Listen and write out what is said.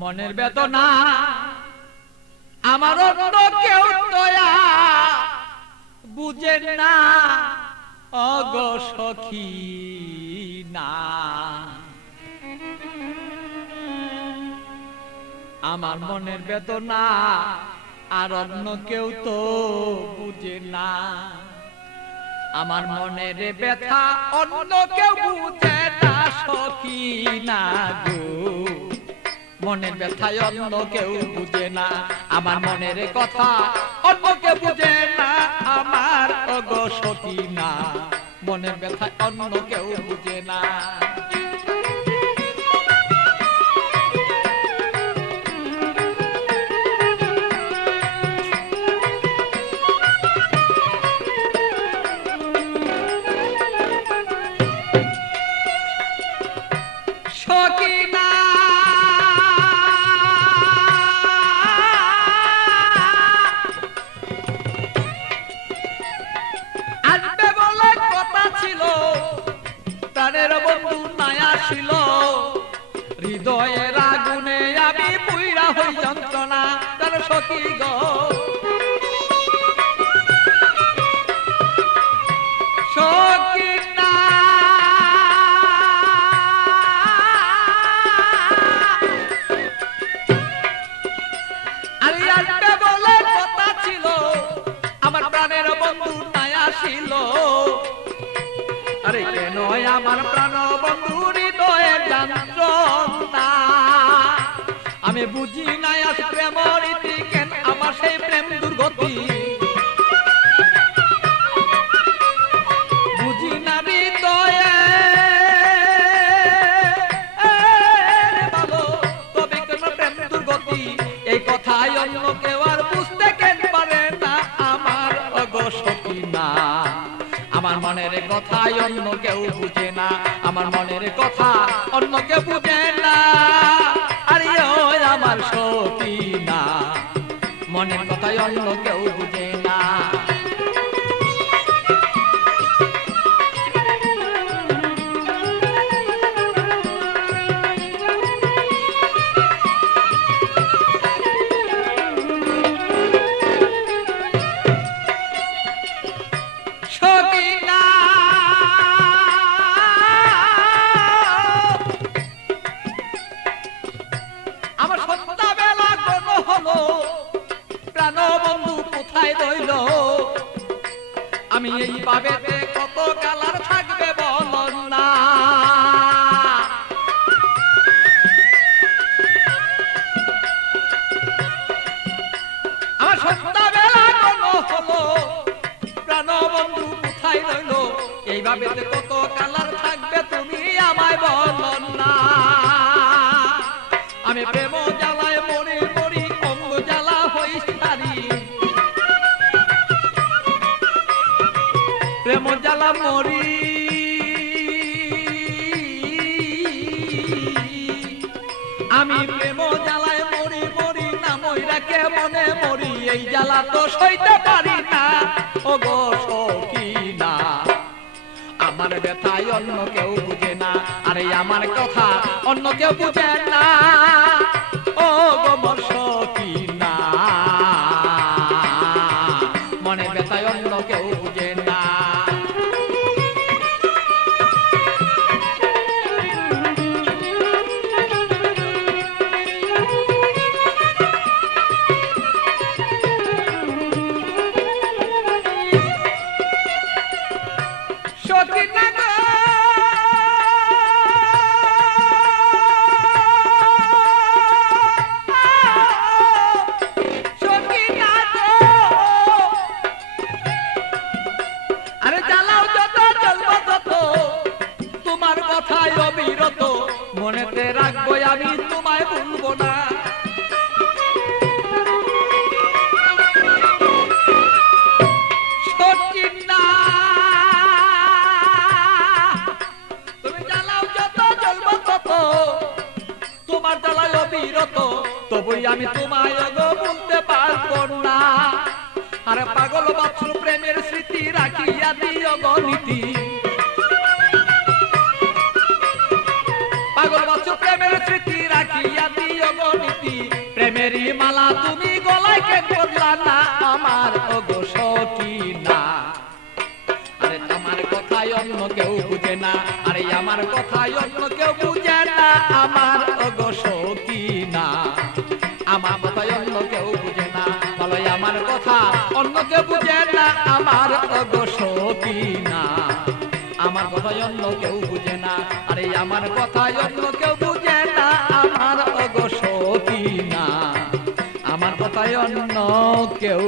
মনের বেদনা আমার অন্য কেউ দয়া বুঝে না অগো সখী না। আমার মনের বেদনা আর অন্য কেউ তো বুঝে না। আমার মনের ব্যথা অন্য কেউ বুঝে না সখী না গো। মনের ব্যথায় অন্য কেউ বুঝে না, আমার মনের কথা অন্য কেউ বুঝে না আমার অগো সখী না। মনের ব্যথায় অন্য কেউ বুঝে না। হৃদয়ের আগুনে আমি পুইরা হই যন্ত্রণা তার সখী গো। সখী না আরে আসবে বলে কথা ছিল, আমার প্রাণের বন্ধু নাই আসিল। আরে কেন আমার প্রাণ বন্ধু হৃদয়ের যন্ত্রণা আমি বুঝি নাই আজ প্রেমের রীতি কেন আমার সেই প্রেম দুর্গতি। বুঝি না হৃদয়ে ভালো তবে কেন প্রেম দুর্গতি। এই কথাই অন্য কেউ আর বুঝতে কেন পারে না আমার অগো সখী না। আমার মনের কথাই অন্য কেউ বুঝে না, আমার মনের কথা অন্য কেউ বুঝে না। আরে ওই আমার সখী না, মনের কথাই অন্য কেউ বুঝে না। আমি এই পাবেতে কত কালার থাকবে বল না। আমার সন্ধ্যাবেলা কোন হলো প্রাণ বন্ধু কোথায় রইল। এই ভাবেতে কত কালার থাকবে তুমি আমায় বল না। আমি প্রেম জ্বালায় মরি মরি অঙ্গ জ্বালা হই সারি। প্রেম জ্বালা মরি আমি প্রেম জ্বালায় মরি মরি না মইরা কে মনে মরি। এই জ্বালা তো সইতে পারি না ওগো সখী না। আমার ব্যথায় অন্য কেউ বুঝে না, আরে আমার কথা অন্য কেউ বুঝে না ওগো মোর সখী না। মনের ব্যথায় অন্য কেউ বুঝে না। মনেতে রাখবো আমি তোমায় ভুলবো না। সত্যি না তুমি জ্বালাও যত জ্বলবো তত তোমার জ্বালায় অবিরত। তবুই আমি তোমায় ভুলতে পারবো না। আরে পাগল বাছুর প্রেমের স্মৃতি রাখিয়া দিও গণিতি। পাগল বাছুর প্রেমের স্মৃতি রাখিয়া দিও গণিতি। আমায় কেন বললা না আমার ওগো সখী না আরে আমার কথাই অন্য কেউ বুঝে না আরে আমার কথাই অন্য কেউ বুঝে না আমার ওগো সখী না আমার কথাই অন্য কেউ বুঝে না বলো আমার কথা অন্য কেউ বুঝে না আমার ওগো সখী না আমার কথাই অন্য কেউ বুঝে না আরে আমার কথাই অন্য কেউ বুঝে না আমার ওগো সখী না আমার কথাই অন্য কেউ